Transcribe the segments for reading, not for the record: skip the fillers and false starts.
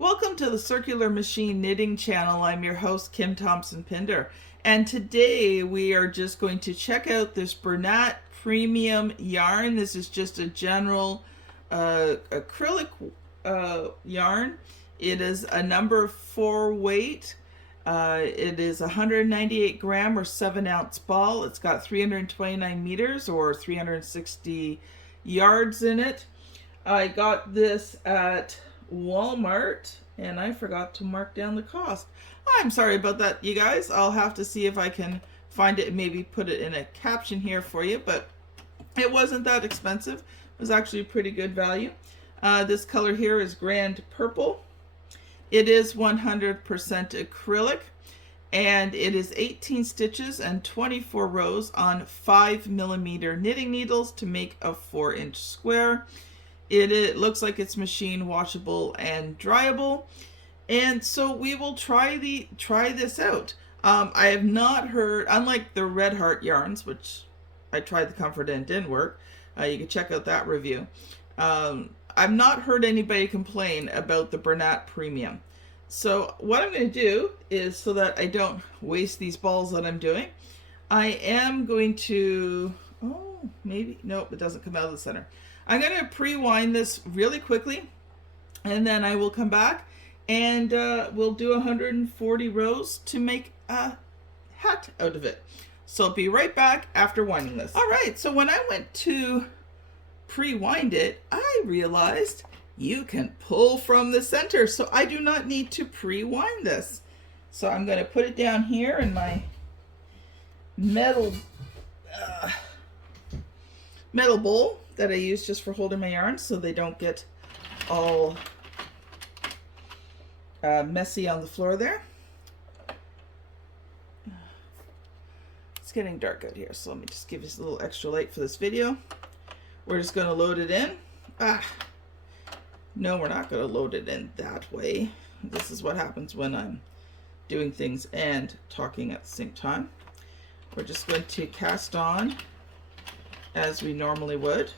Welcome to the Circular Machine Knitting channel. I'm your host, Kim Thompson Pinder. And today we are just going to check out this Bernat Premium yarn. This is just a general acrylic yarn. It is a number 4 weight. It is 198 gram or 7-ounce ball. It's got 329 meters or 360 yards in it. I got this at Walmart and I forgot to mark down the cost. I'm sorry about that, you guys. I'll have to see if I can find it and maybe put it in a caption here for you, but it wasn't that expensive. It was actually pretty good value. This color here is Grand Purple. It is 100% acrylic and it is 18 stitches and 24 rows on 5mm knitting needles to make a 4-inch square. It looks like it's machine washable and dryable, and so we will try this out. I have not heard, unlike the Red Heart yarns, which I tried the Comfort and didn't work. You can check out that review. I've not heard anybody complain about the Bernat Premium. So what I'm going to do is, so that I don't waste these balls that I'm doing, I am going to, nope, it doesn't come out of the center. I'm going to pre-wind this really quickly, and then I will come back and we'll do 140 rows to make a hat out of it. So I'll be right back after winding this. All right, so when I went to pre-wind it, I realized you can pull from the center, so I do not need to pre-wind this. So I'm going to put it down here in my metal bowl that I use just for holding my yarn so they don't get all messy on the floor there. It's getting dark out here, so let me just give you a little extra light for this video. We're just going to load it in. No, we're not going to load it in that way. This is what happens when I'm doing things and talking at the same time. We're just going to cast on as we normally would.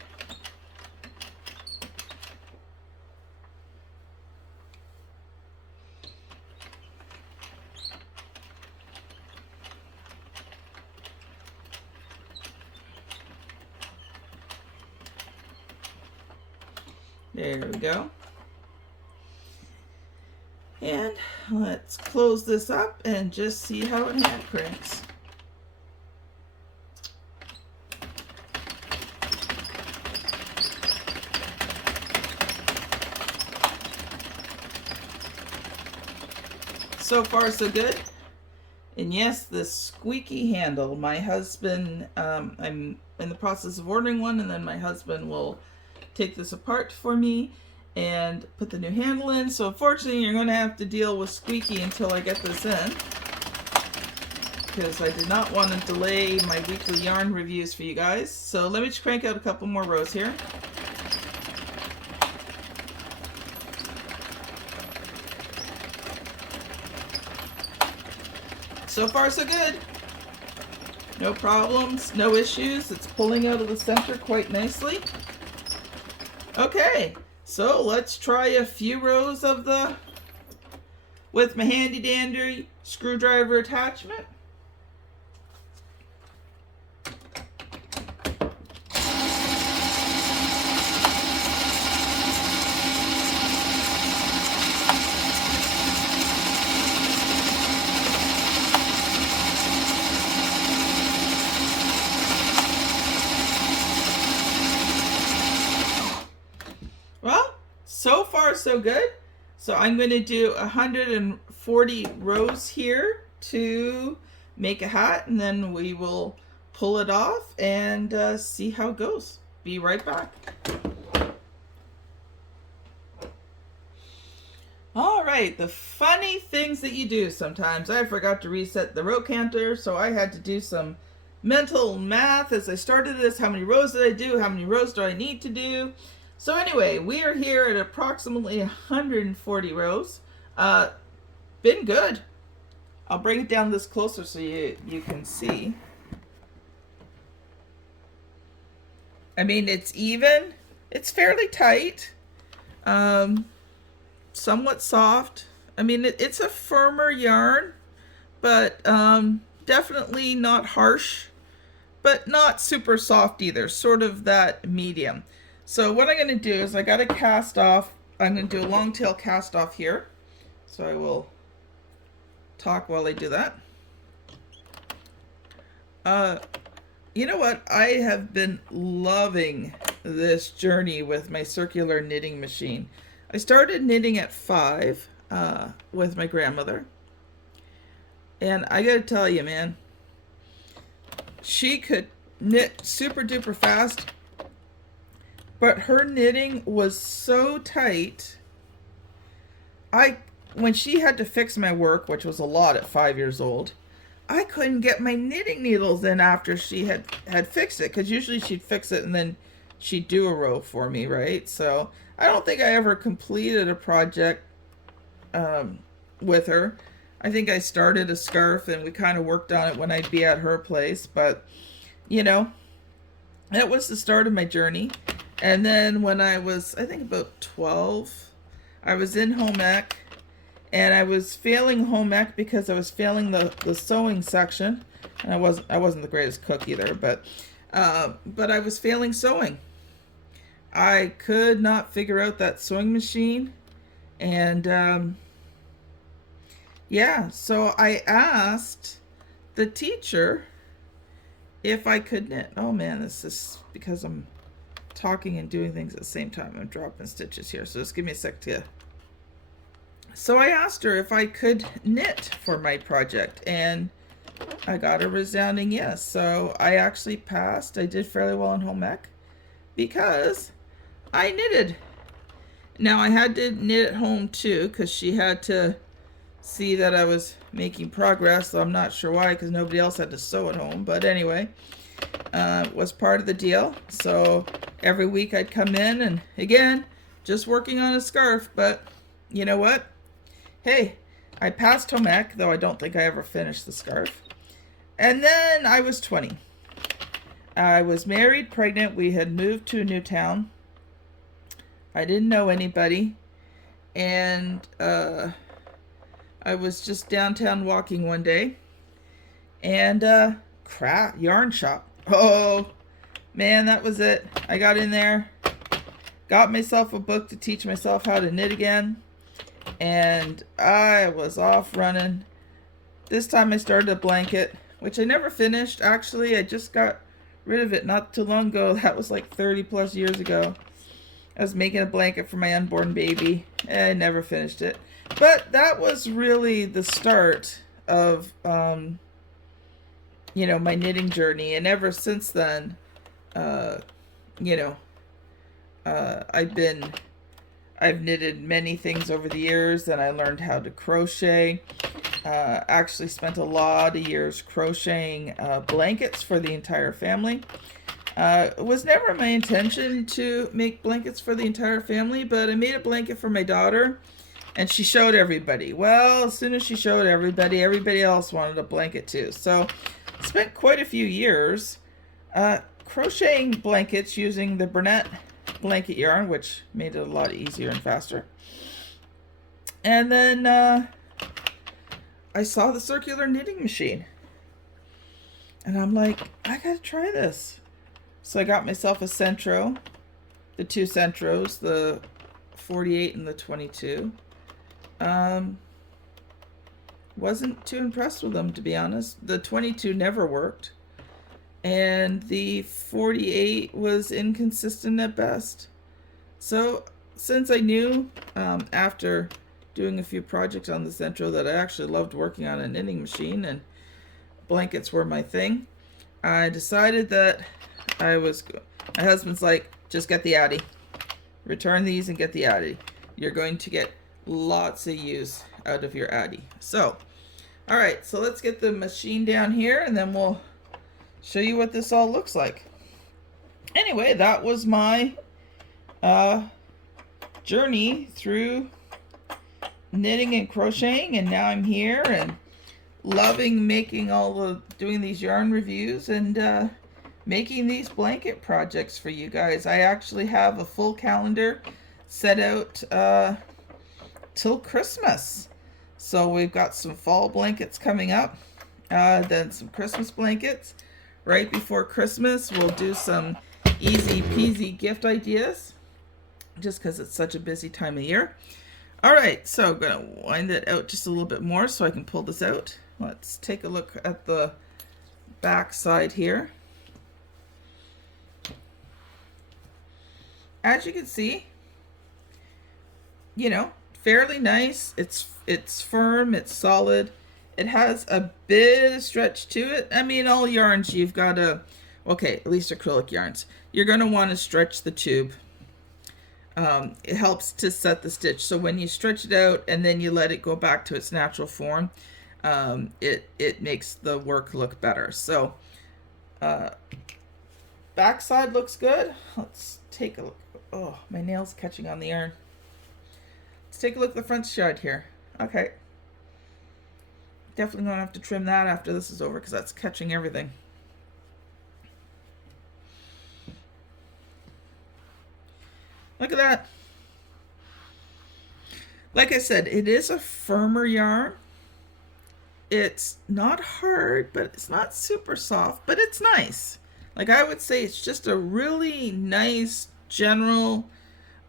There we go. And let's close this up and just see how it hand cranks. So far so good. And yes, the squeaky handle, my husband, I'm in the process of ordering one, and then my husband will take this apart for me and put the new handle in. So unfortunately you're going to have to deal with squeaky until I get this in, because I did not want to delay my weekly yarn reviews for you guys. So let me just crank out a couple more rows here. So far so good. No problems, no issues. It's pulling out of the center quite nicely. Okay, so let's try a few rows of with my handy dandy screwdriver attachment. Well, so far so good. So I'm going to do 140 rows here to make a hat, and then we will pull it off and see how it goes. Be right back. All right, the funny things that you do sometimes. I forgot to reset the row counter, so I had to do some mental math as I started this. How many rows did I do? How many rows do I need to do? So anyway, we are here at approximately 140 rows. Been good. I'll bring it down this closer so you can see. I mean, it's even. It's fairly tight. So somewhat soft. I mean, it's a firmer yarn, but definitely not harsh, but not super soft either, sort of that medium. So what I'm going to do is I got to cast off. I'm going to do a long tail cast off here. So I will talk while I do that. You know what? I have been loving this journey with my circular knitting machine. I started knitting at 5 with my grandmother. And I gotta tell you, man, she could knit super duper fast, but her knitting was so tight. When she had to fix my work, which was a lot at 5 years old, I couldn't get my knitting needles in after she had fixed it, because usually she'd fix it and then she'd do a row for me, right? So I don't think I ever completed a project with her. I think I started a scarf and we kind of worked on it when I'd be at her place, but you know, that was the start of my journey. And then when I was, I think about 12, I was in home ec, and I was failing home ec because I was failing the sewing section, and I wasn't the greatest cook either, but I was failing sewing. I could not figure out that sewing machine, and yeah, so I asked the teacher if I could knit. Oh man, this is because I'm talking and doing things at the same time. I'm dropping stitches here, so just give me a sec to. So I asked her if I could knit for my project, and I got a resounding yes. So I actually passed. I did fairly well in home ec because I knitted. Now I had to knit at home too, because she had to see that I was making progress, so I'm not sure why, because nobody else had to sew at home. But anyway, was part of the deal. So every week I'd come in, and again, just working on a scarf, but you know what? Hey, I passed home ec, though I don't think I ever finished the scarf. And then I was 20. I was married, pregnant. We had moved to a new town. I didn't know anybody. And I was just downtown walking one day. And yarn shop. Oh, man, that was it. I got in there, got myself a book to teach myself how to knit again. And I was off running. This time I started a blanket, which I never finished. Actually, I just got rid of it not too long ago. That was like 30 plus years ago. I was making a blanket for my unborn baby, and I never finished it. But that was really the start of, you know, my knitting journey. And ever since then, you know, I've knitted many things over the years, and I learned how to crochet. Actually spent a lot of years crocheting blankets for the entire family. It was never my intention to make blankets for the entire family, but I made a blanket for my daughter, and she showed everybody. Well, as soon as she showed everybody, everybody else wanted a blanket too. So I spent quite a few years crocheting blankets using the Bernat blanket yarn, which made it a lot easier and faster. And then I saw the circular knitting machine, and I'm like, I gotta try this. So I got myself a Centro, the two Centros, the 48 and the 22. Wasn't too impressed with them, to be honest. The 22 never worked, and the 48 was inconsistent at best. So since I knew after doing a few projects on the Centro that I actually loved working on a knitting machine and blankets were my thing, I decided that my husband's like, just get the Addy. Return these and get the Addy. You're going to get lots of use out of your Addy. So, all right, so let's get the machine down here, and then we'll show you what this all looks like. Anyway, that was my journey through knitting and crocheting, and now I'm here and loving doing these yarn reviews and making these blanket projects for you guys. I actually have a full calendar set out till Christmas. So we've got some fall blankets coming up, then some Christmas blankets. Right before Christmas, we'll do some easy peasy gift ideas, just because it's such a busy time of year. All right, so I'm going to wind it out just a little bit more so I can pull this out. Let's take a look at the back side here. As you can see, you know, fairly nice. It's firm, it's solid. It has a bit of stretch to it. I mean, all yarns you've got to, okay, at least acrylic yarns, you're going to want to stretch the tube. It helps to set the stitch. So when you stretch it out and then you let it go back to its natural form, it makes the work look better. So back side looks good. Let's take a look. Oh, my nail's catching on the yarn. Let's take a look at the front side here. Okay. Definitely gonna have to trim that after this is over because that's catching everything. Look at that. Like I said, it is a firmer yarn. It's not hard, but it's not super soft, but it's nice. Like I would say it's just a really nice general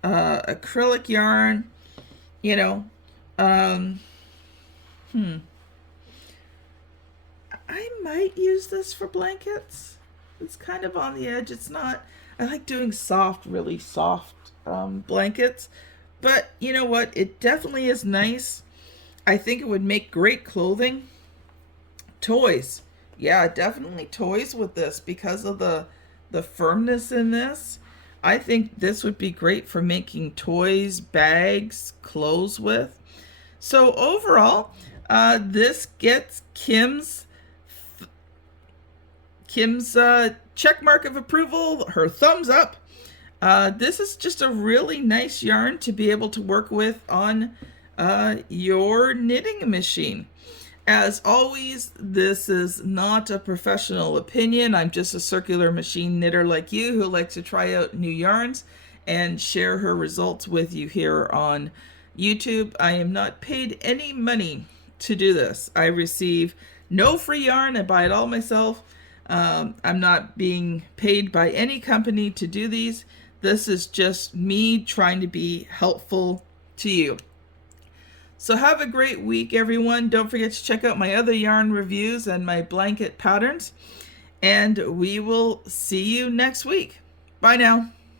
acrylic yarn, you know. I might use this for blankets. It's kind of on the edge. It's not, I like doing soft, really soft blankets, but you know what? It definitely is nice. I think it would make great clothing. Toys. Yeah, definitely toys with this because of the firmness in this. I think this would be great for making toys, bags, clothes with. So overall, this gets Kim's check mark of approval, her thumbs up. This is just a really nice yarn to be able to work with on your knitting machine. As always, this is not a professional opinion. I'm just a circular machine knitter like you who likes to try out new yarns and share her results with you here on YouTube. I am not paid any money to do this. I receive no free yarn. I buy it all myself. I'm not being paid by any company to do these. This is just me trying to be helpful to you. So have a great week, everyone. Don't forget to check out my other yarn reviews and my blanket patterns. And we will see you next week. Bye now.